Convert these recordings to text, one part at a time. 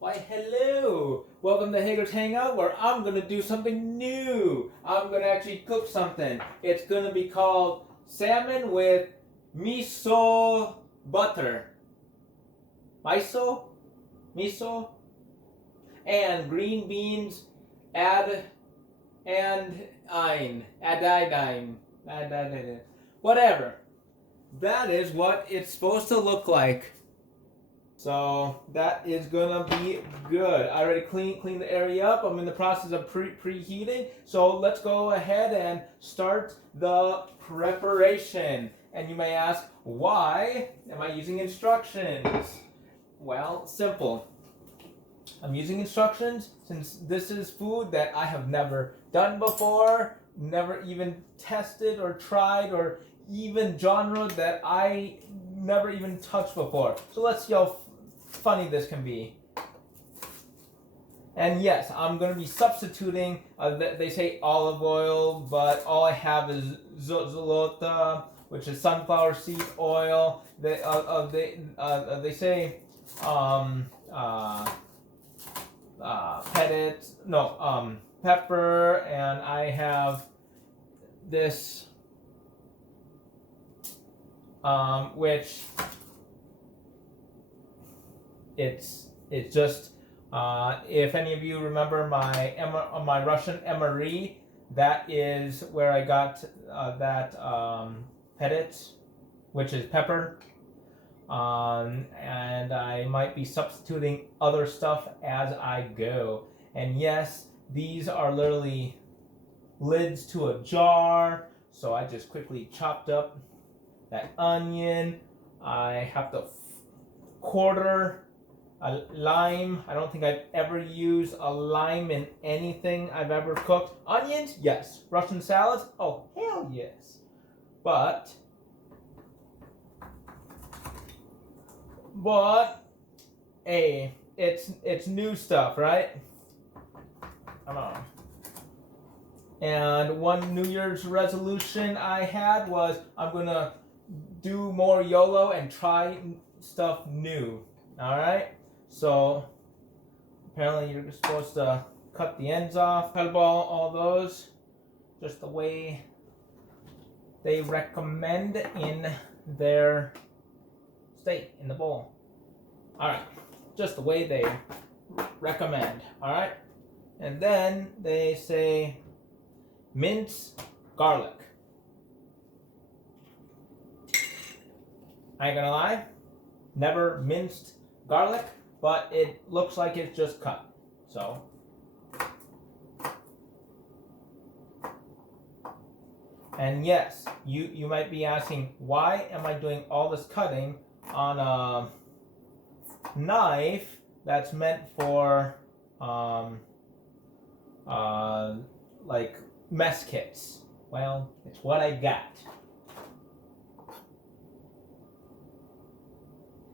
Why, hello! Welcome to Hager's Hangout, where I'm gonna do something new. I'm gonna actually cook something. It's gonna be called salmon with miso butter. Miso, and green beans, adidine, whatever. That is what it's supposed to look like. So that is gonna be good. I already cleaned the area up. I'm in the process of preheating. So let's go ahead and start the preparation. And you may ask, why am I using instructions? Well, simple. I'm using instructions since this is food that I have never done before, never even tested or tried, or even genre that I never even touched before. So let's see how funny this can be. And yes, I'm going to be substituting, they say olive oil, but all I have is zolota, which is sunflower seed oil. They say pepper, and I have this, which it's just, if any of you remember my Russian MRE, that is where I got that petit, which is pepper. And I might be substituting other stuff as I go. And yes, these are literally lids to a jar. So I just quickly chopped up that onion. I have to quarter a lime. I don't think I've ever used a lime in anything I've ever cooked. Onions, yes. Russian salads, oh hell yes. But hey, it's new stuff, right? I don't know. And one New Year's resolution I had was I'm gonna do more YOLO and try stuff new. All right. So apparently you're supposed to cut the ends off, cut all those, just the way they recommend in their state in the bowl. All right, just the way they recommend. All right, and then they say mince garlic. I ain't gonna lie, never minced garlic, but it looks like it's just cut. So and yes, you might be asking, why am I doing all this cutting on a knife that's meant for like mess kits? Well, it's what I got.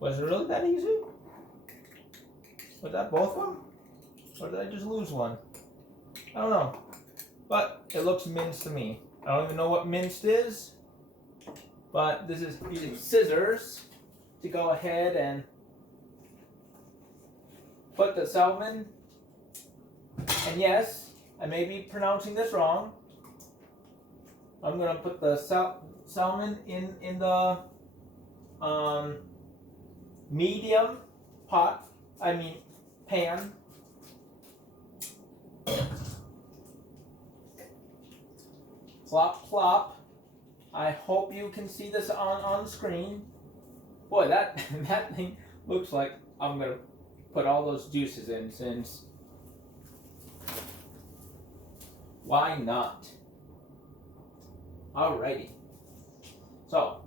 Was it really that easy? Was that both of them? Or did I just lose one? I don't know. But it looks minced to me. I don't even know what minced is. But this is using scissors to go ahead and put the salmon. And yes, I may be pronouncing this wrong. I'm going to put the salmon in the medium pan. Plop, plop. I hope you can see this on screen. Boy, that thing looks like I'm going to put all those juices in, since why not? Alrighty. So,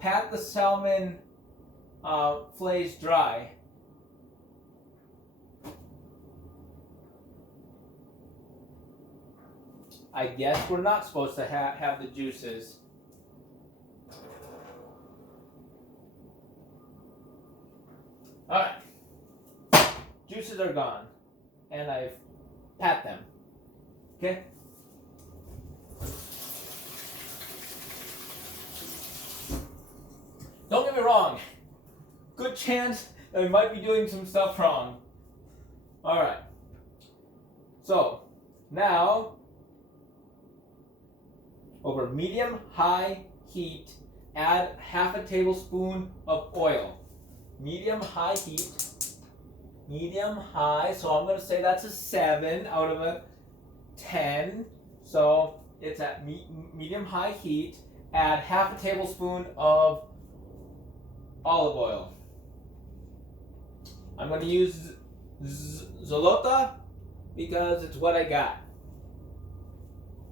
pat the salmon fillets dry. I guess we're not supposed to have the juices. Alright. Juices are gone. And I've pat them. Okay? Don't get me wrong. Good chance that we might be doing some stuff wrong. All right. So now, over medium-high heat, add half a tablespoon of oil. Medium-high heat. Medium-high. So I'm going to say that's a 7 out of a 10. So it's at medium-high heat. Add half a tablespoon of olive oil. I'm going to use Zolota because it's what I got.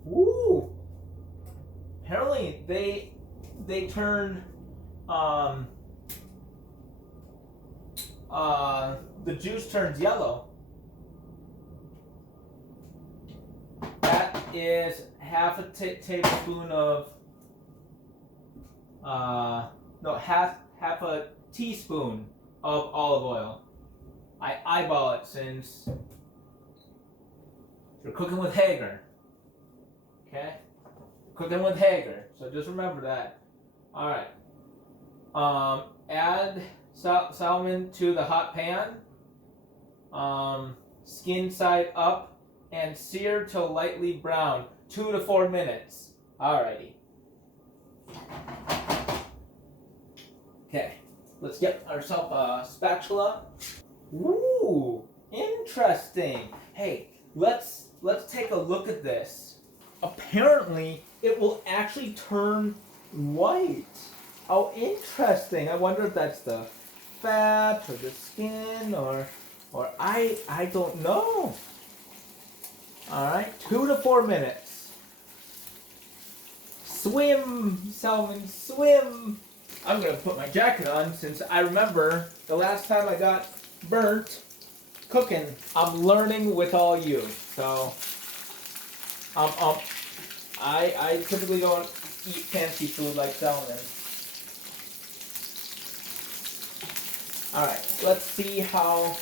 Woo! Apparently they turn the juice turns yellow. That is half a tablespoon of half a teaspoon of olive oil. I eyeball it since you're cooking with Hager. Okay? Cooking with Hager. So just remember that. Alright. Add salmon to the hot pan. Skin side up and sear till lightly brown. 2 to 4 minutes. Alrighty. Okay. Let's get ourselves a spatula. Ooh, interesting. Hey, let's take a look at this. Apparently, it will actually turn white. How interesting. I wonder if that's the fat or the skin or I don't know. All right, 2 to 4 minutes. Swim, salmon, swim. I'm gonna put my jacket on since I remember the last time I got burnt cooking. I'm learning with all you. So I typically don't eat fancy food like salmon. Alright, let's see how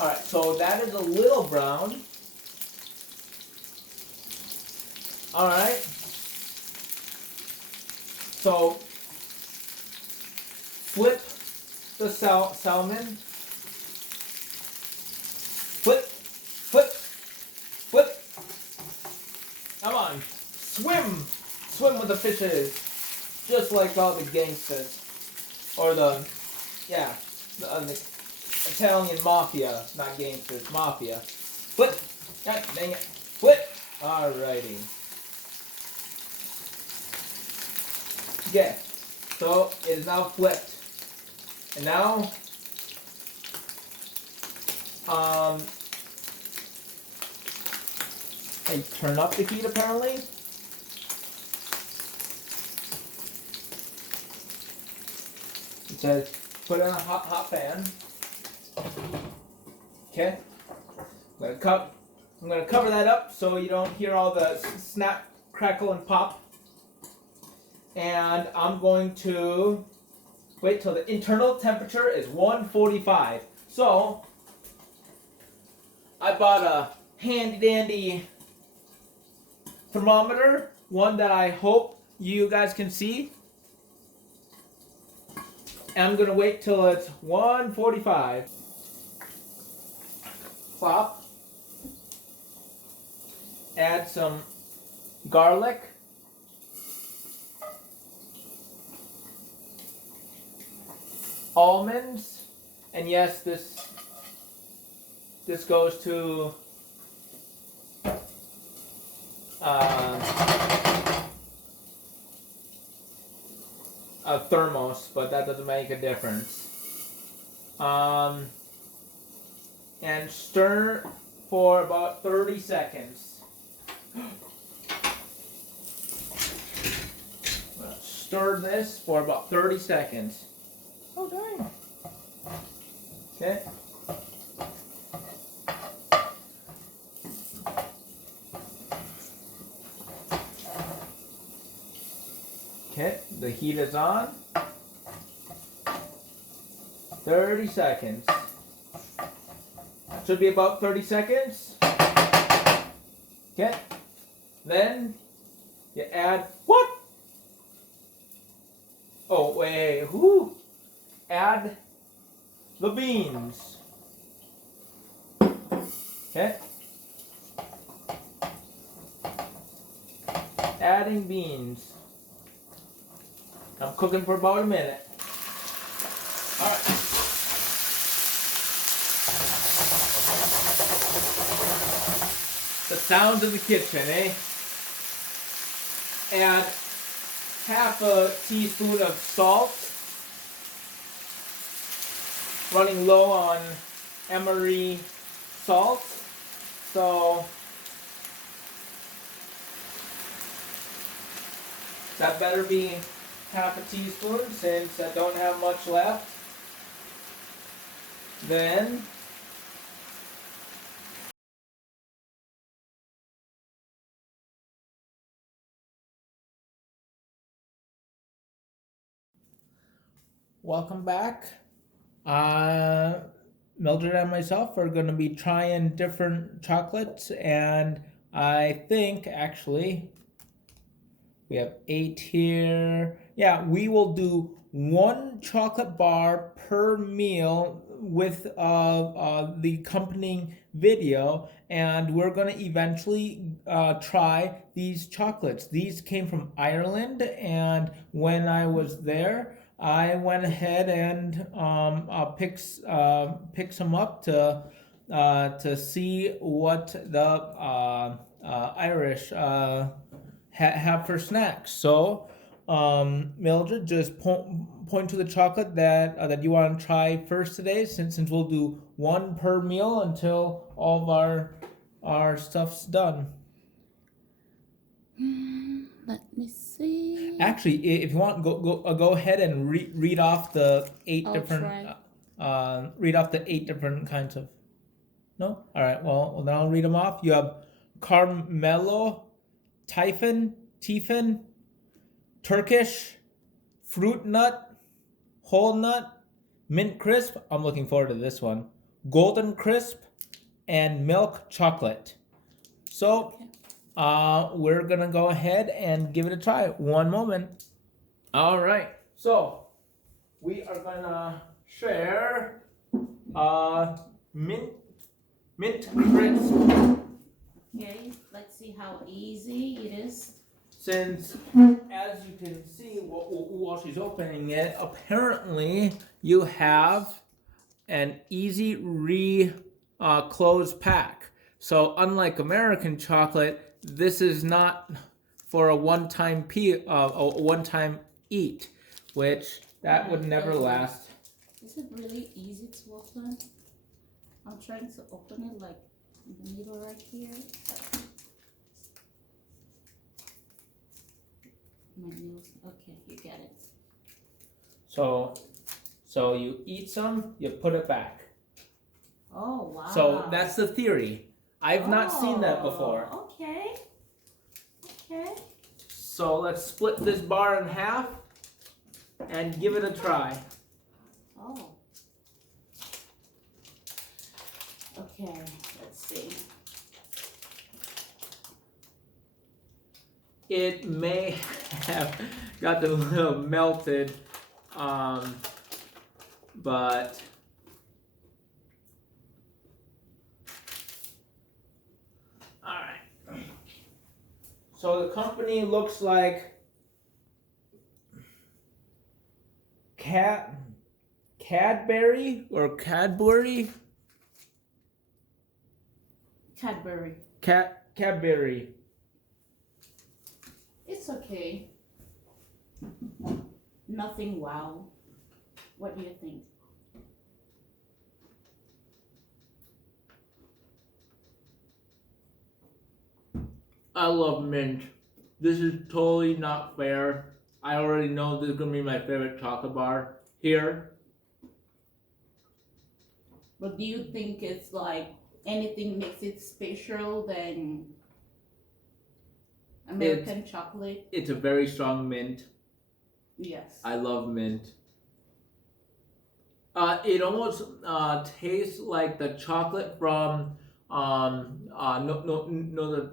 Alright, so that is a little brown. Alright. So flip the salmon. Flip, flip, flip. Come on. Swim. Swim with the fishes. Just like all the gangsters. Or the Italian mafia, not gangsters, mafia. Flip! God dang it. Flip! Alrighty. Okay, so it is now flipped. And now, I turn up the heat apparently. It says, put it in a hot pan. Okay, I'm gonna cover that up so you don't hear all the snap, crackle, and pop. And I'm going to wait till the internal temperature is 145. So I bought a handy dandy thermometer, one that I hope you guys can see. And I'm gonna wait till it's 145. Plop. Add some garlic. Almonds. And yes, this goes to a thermos, but that doesn't make a difference. And stir for about 30 seconds. Stir this for about 30 seconds. Oh, dang. Okay. Okay, the heat is on. 30 seconds. Should be about 30 seconds. Okay. Then you add what? Oh wait, whoo! Add the beans. Okay. Adding beans. I'm cooking for about a minute. All right. The sounds of the kitchen, eh? Add half a teaspoon of salt. Running low on emery salt. So that better be half a teaspoon since I don't have much left. Then welcome back. Mildred and myself are going to be trying different chocolates, and I think actually we have 8 here. Yeah, we will do 1 chocolate bar per meal with the accompanying video, and we're going to eventually try these chocolates. These came from Ireland, and when I was there, I went ahead and picked some up to see what the Irish have for snacks. So, Mildred, just point to the chocolate that you want to try first today, since we'll do 1 per meal until all of our stuff's done. Let me see. Actually, if you want, go ahead and read off the 8 I'll different. try. Read off the 8 different kinds of. No, all right. Well, then I'll read them off. You have Carmelo, Tiffin, Turkish, fruit nut, whole nut, mint crisp. I'm looking forward to this one. Golden crisp, and milk chocolate. So, we're gonna go ahead and give it a try. One moment. All right. So, we are gonna share mint crisp. Okay, let's see how easy it is. Since, as you can see while she's opening it, apparently you have an easy close pack. So unlike American chocolate, this is not for a one-time eat, which that would never last. Is it really easy to open? I'm trying to open it like in the middle right here. My nails. Okay, you get it. So you eat some, you put it back. Oh, wow. So that's the theory. I've not seen that before. Okay. Okay. So let's split this bar in half and give it a try. Oh. Okay, let's see. It may have got a little melted, but all right. So the company looks like Cadbury or Cadbury. Cadbury. It's okay. Nothing wow. What do you think? I love mint. This is totally not fair. I already know this is going to be my favorite chocolate bar here. But do you think it's like anything makes it special than American chocolate? It's a very strong mint. Yes. I love mint. It almost tastes like the chocolate from the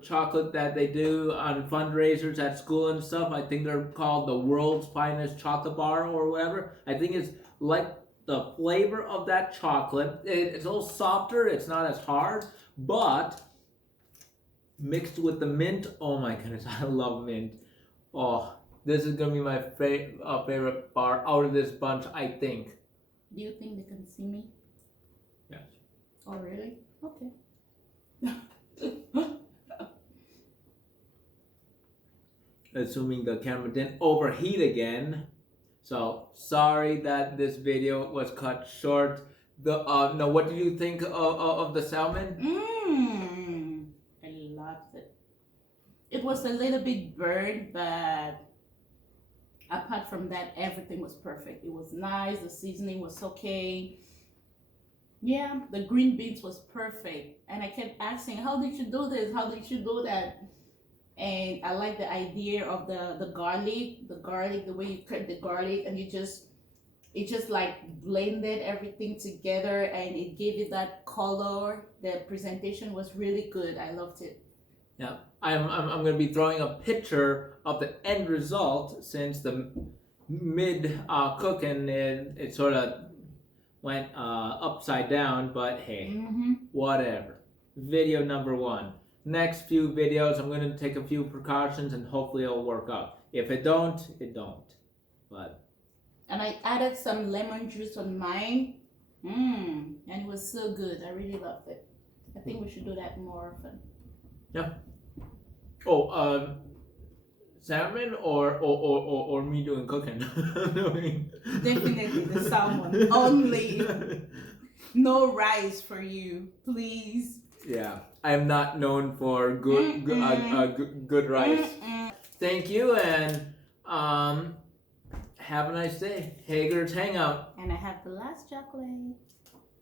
chocolate that they do on fundraisers at school and stuff. I think they're called the world's finest chocolate bar or whatever. I think it's like the flavor of that chocolate. It's a little softer. It's not as hard, but mixed with the mint. Oh my goodness, I love mint. Oh, this is gonna be my favorite bar out of this bunch, I think. Do you think they can see me? Yes. Oh, really? Okay. Assuming the camera didn't overheat again. So sorry that this video was cut short. No, what do you think of the salmon? I loved it. It was a little bit burnt, but apart from that, everything was perfect. It was nice. The seasoning was okay. Yeah, the green beans was perfect. And I kept asking, how did you do this? How did you do that? And I like the idea of the garlic, the way you cut the garlic, and it just like blended everything together, and it gave it that color. The presentation was really good. I loved it. Yeah, I'm going to be throwing a picture of the end result, since the mid cooking it sort of went upside down, but hey, whatever. Video number 1. Next few videos, I'm going to take a few precautions and hopefully it'll work out. If it don't, it don't. But and I added some lemon juice on mine. And it was so good. I really loved it. I think we should do that more often. Yeah. Oh, salmon or me doing cooking? Definitely the salmon. Only. No rice for you, please. Yeah, I am not known for good rice. Thank you, and have a nice day. Hager's Hangout. And I have the last chocolate.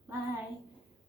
Bye.